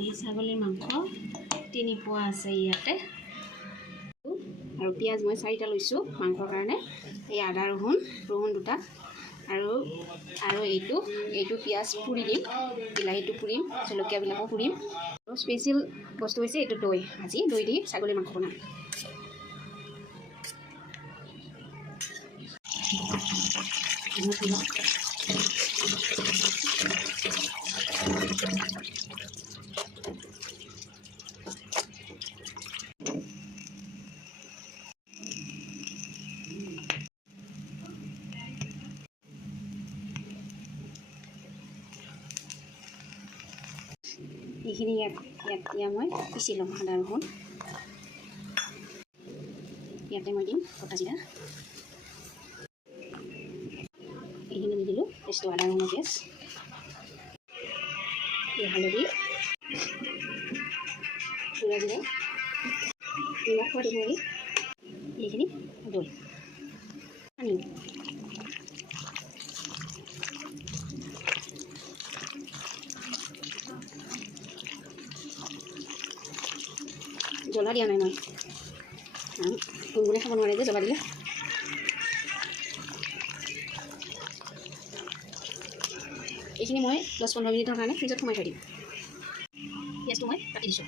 এই ছাগলীৰ মাংস 3 পোৱা আছে ইয়াতে আৰু পিয়াজ মই 4টা লৈছো মাংসৰ কাৰণে এই আদা ৰহুন দুটা আৰু এইটো পিয়াজ পুৰি দিম বিলাহীটো পুৰিম জলকীয়া বিলাকো পুৰিম আৰু স্পেশাল বস্তু হৈছে এইটো দৈ আজি দৈ দি ছাগলীৰ মাংস বনাম এইখিনি ইয়াত মই পিচি ল'ম আদা ৰহুন ইয়াতে মই দিম গোটা জিৰা এইখিনি দি দিলোঁ পেষ্টটো আদা ৰহুনৰ পেষ্ট হালধি গুড়া জিৰা নিমখ সোৱাদ অনুসৰি এইখিনি দৈ পানী জ্বলা দিয়া নাই মই গুণগুণে খাব নোৱাৰে যে জ্বলা দিলে এইখিনি মই 10-15 মিনিটৰ কাৰণে ফ্ৰিজত সোমাই থৈ দিম পিঁয়াজটো মই কাটি দিছোঁ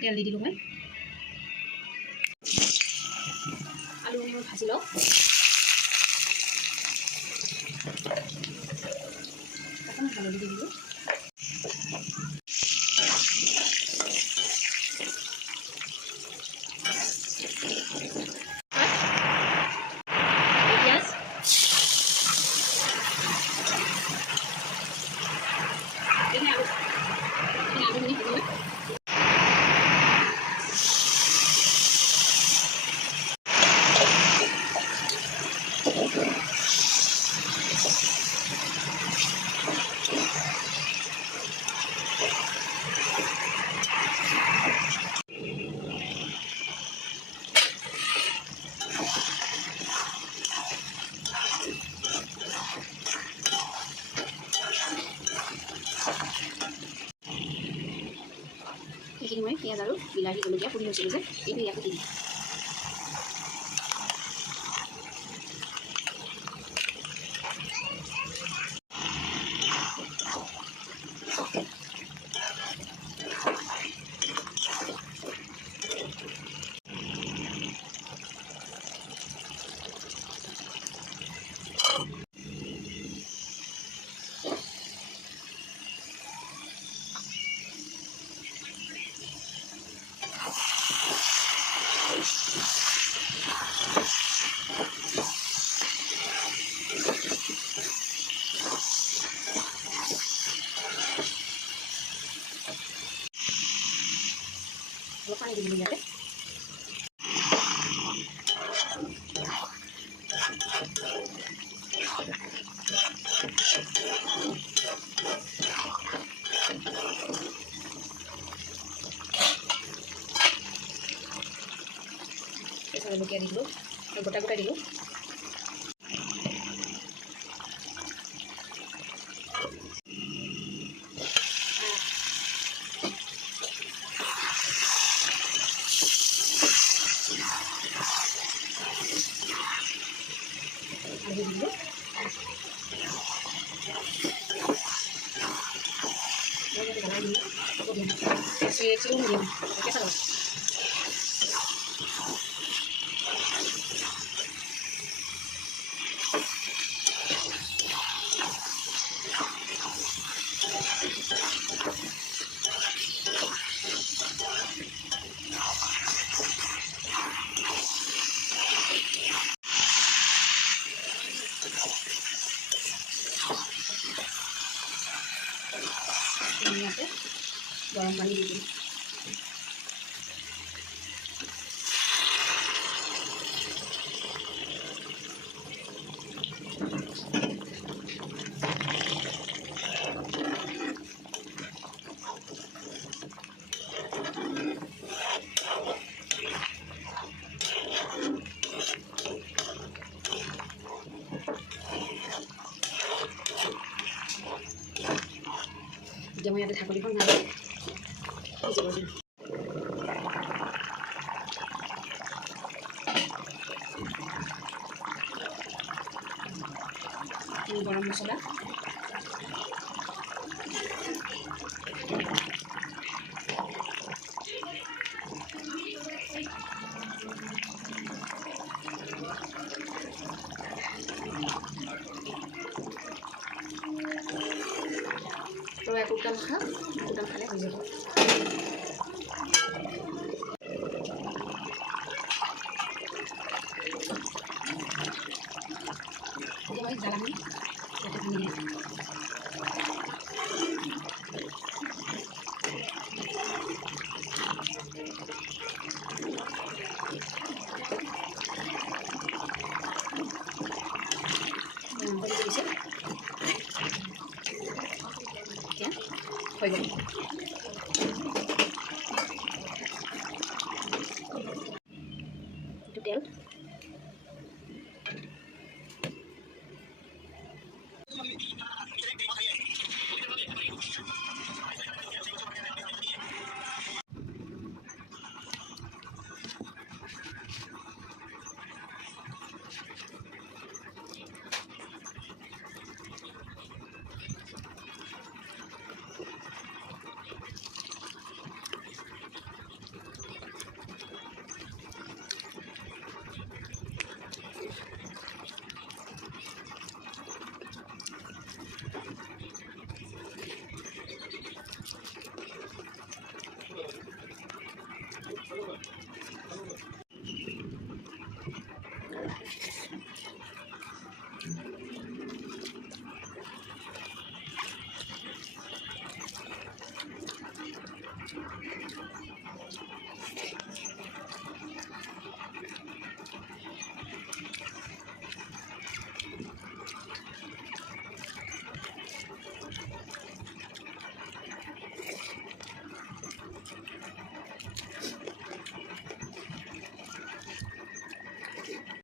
তেল দি দিলোঁ মই আলুখিনি মই ভাজি লওঁ অকণমান হালধি দি দিলোঁ এইখিনি মই পিঁয়াজ আৰু বিলাহী জলকীয়া পুৰি লৈছিলোঁ যে এইটো ইয়াতে দি দিম অলপ পানী দি দিলোঁ ইয়াতে জলকীয়া দিলোঁ গোটা দিলোঁ cium dia pakai saus ini apa bawang putih dulu এতিয়া মই ইয়াতে ঢাকনিখন মাৰি সিজিব দিম গৰম মছলা তো একোটাল খাম একোটাল খালে হৈ যাব মই জ্বালানি যাতে ভাঙি যায় হৈ গ'ল